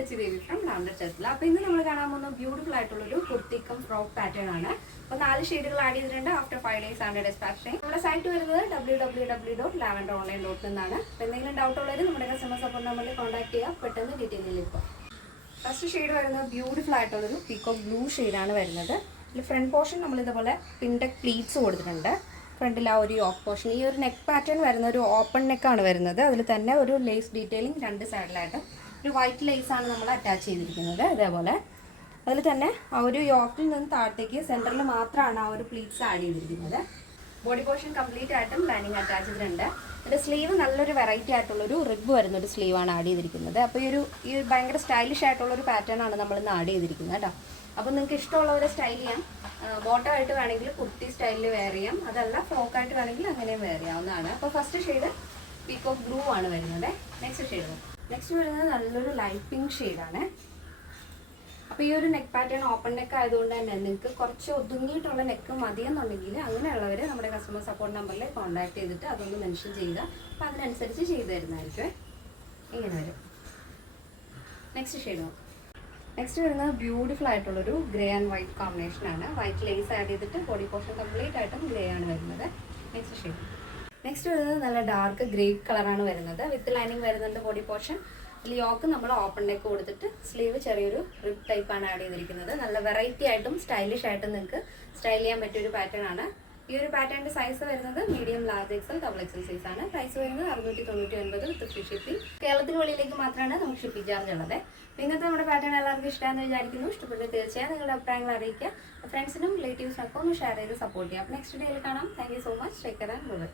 Sachi Devi from Lavender Chetla. അപ്പോൾ ഇന്ന് നമ്മൾ കാണാൻ പോകുന്ന ബ്യൂട്ടിഫുൾ ആയിട്ടുള്ള ഒരു കുർത്തി കം ഫ്രോക്ക് പാറ്റേൺ ആണ്. അപ്പോൾ 4 ഷെയ്ഡുകൾ ആഡ് ചെയ്തിട്ടുണ്ട്. ആഫ്റ്റർ 5 days ആണ് ഡിസ്പാച്ചിങ്. നമ്മുടെ സൈറ്റ് വരുന്നത് www.lavenderonline.in എന്നാണ്. അപ്പോൾ എന്തെങ്കിലും ഡൗട്ട് ഉള്ളവർ നമ്മുടെ കസ്റ്റമർ സപ്പോർട്ട് നമ്പറിൽ കോൺടാക്ട് ചെയ്യുക. പെട്ടെന്ന് ഡീറ്റെയിലിൽ ഇപ്പോൾ ഫസ്റ്റ് ഷെയ്ഡ് വരുന്നത് ബ്യൂട്ടിഫുൾ ആയിട്ടുള്ളൊരു പീകോക്ക് ബ്ലൂ ഷെയ്ഡാണ് വരുന്നത്. ഇതിൽ ഫ്രണ്ട് പോർഷൻ നമ്മൾ ഇതുപോലെ പിൻടെക് പ്ലീറ്റ്സ് കൊടുത്തിട്ടുണ്ട്. ഫ്രണ്ടിൽ ആ ഒരു യോക്ക് പോർഷൻ, ഈ ഒരു നെക്ക് പാറ്റേൺ വരുന്ന ഒരു ഓപ്പൺ നെക്കാണ് വരുന്നത്. അതിൽ തന്നെ ഒരു ലേസ് ഡീറ്റെയിലിംഗ് രണ്ട് സൈഡിലായിട്ട് ഒരു വൈറ്റ് ലേസ് ആണ് നമ്മൾ അറ്റാച്ച് ചെയ്തിരിക്കുന്നത്. ഇതേപോലെ അതിൽ തന്നെ ആ ഒരു യോക്കിൽ നിന്ന് താഴത്തേക്ക് സെൻറ്ററിൽ മാത്രമാണ് ആ ഒരു പ്ലീറ്റ്സ് ആഡ് ചെയ്തിരിക്കുന്നത്. ബോഡി പോർഷൻ കംപ്ലീറ്റ് ആയിട്ടും ലൈനിങ് അറ്റാച്ച് ചെയ്തിട്ടുണ്ട്. ഇതിൻ്റെ സ്ലീവ് നല്ലൊരു വെറൈറ്റി ആയിട്ടുള്ളൊരു റിബ് വരുന്നൊരു സ്ലീവാണ് ആഡ് ചെയ്തിരിക്കുന്നത്. അപ്പോൾ ഈ ഭയങ്കര സ്റ്റൈലിഷ് ആയിട്ടുള്ളൊരു പാറ്റേൺ ആണ് നമ്മളിന്ന് ആഡ് ചെയ്തിരിക്കുന്നത് കേട്ടോ. അപ്പോൾ നിങ്ങൾക്ക് ഇഷ്ടമുള്ളവരെ സ്റ്റൈൽ ചെയ്യാം. ബോട്ടം ആയിട്ട് വേണമെങ്കിൽ കുർത്തി സ്റ്റൈലിൽ വെയർ ചെയ്യാം, അതല്ല ഫ്രോക്കായിട്ട് വേണമെങ്കിൽ അങ്ങനെയും വെയർ ചെയ്യാവുന്നതാണ്. അപ്പോൾ ഫസ്റ്റ് ഷെയ്ഡ് പീകോക്ക് ബ്ലൂ ആണ് വരുന്നത്. നെക്സ്റ്റ് വരുന്നത് നല്ലൊരു ലൈറ്റ് പിങ്ക് ഷെയ്ഡാണ്. അപ്പോൾ ഈ ഒരു നെക്ക് പാറ്റേൺ ഓപ്പൺ നെക്ക് ആയതുകൊണ്ട് തന്നെ നിങ്ങൾക്ക് കുറച്ച് ഒതുങ്ങിയിട്ടുള്ള നെക്ക് മതിയെന്നുണ്ടെങ്കിൽ അങ്ങനെയുള്ളവർ നമ്മുടെ കസ്റ്റമർ സപ്പോർട്ട് നമ്പറിൽ കോൺടാക്ട് ചെയ്തിട്ട് അതൊന്ന് മെൻഷൻ ചെയ്യുക. അപ്പോൾ അതിനനുസരിച്ച് ചെയ്തു തരുന്നതായിരിക്കും. ഇങ്ങനെ വരും. നെക്സ്റ്റ് വരുന്നത് ബ്യൂട്ടിഫുൾ ആയിട്ടുള്ളൊരു ഗ്രേ ആൻഡ് വൈറ്റ് കോമ്പിനേഷനാണ്. വൈറ്റ് ലേസ് ആഡ് ചെയ്തിട്ട് ബോഡി പോർഷൻ കംപ്ലീറ്റ് ആയിട്ടും ഗ്രേ ആണ് വരുന്നത്. നെക്സ്റ്റ് വരുന്നത് നല്ല ഡാർക്ക് ഗ്രേ കളറാണ് വരുന്നത്. വിത്ത് ലൈനിങ് വരുന്നുണ്ട് ബോഡി പോർഷൻ. ഇതിൽ യോക്ക് നമ്മൾ ഓപ്പൺ നെക്ക് കൊടുത്തിട്ട് സ്ലീവ് ചെറിയൊരു റിബ് ടൈപ്പാണ് ആഡ് ചെയ്തിരിക്കുന്നത്. നല്ല വെറൈറ്റി ആയിട്ടും സ്റ്റൈലിഷ് ആയിട്ടും നിങ്ങൾക്ക് സ്റ്റൈൽ ചെയ്യാൻ പറ്റിയൊരു പാറ്റേൺ ആണ്. ഈ ഒരു പാറ്റേണിൻ്റെ സൈസ് വരുന്നത് medium, large XL, double XL size ആണ്. പ്രൈസ് വരുന്നത് 699 വിത്ത് ഫ്രീ ഷിപ്പിംഗ്. കേരളത്തിന് വെളിയിലേക്ക് മാത്രമാണ് നമുക്ക് ഷിപ്പിംഗ് ചാർജ് ഉള്ളത്. ഇന്നത്തെ നമ്മുടെ പാറ്റേൺ എല്ലാവർക്കും ഇഷ്ടമാണെന്ന് വിചാരിക്കുന്നു. ഇഷ്ടപ്പെട്ട് തീർച്ചയായും നിങ്ങളുടെ അഭിപ്രായങ്ങൾ അറിയിക്കുക. ഫ്രണ്ട്സിനും റിലേറ്റീവ്സിനൊക്കെ ഒന്ന് ഷെയർ ചെയ്ത് സപ്പോർട്ട് ചെയ്യാം. നെക്സ്റ്റ് ഡേയിൽ കാണാം. Thank you so much. Take care and by.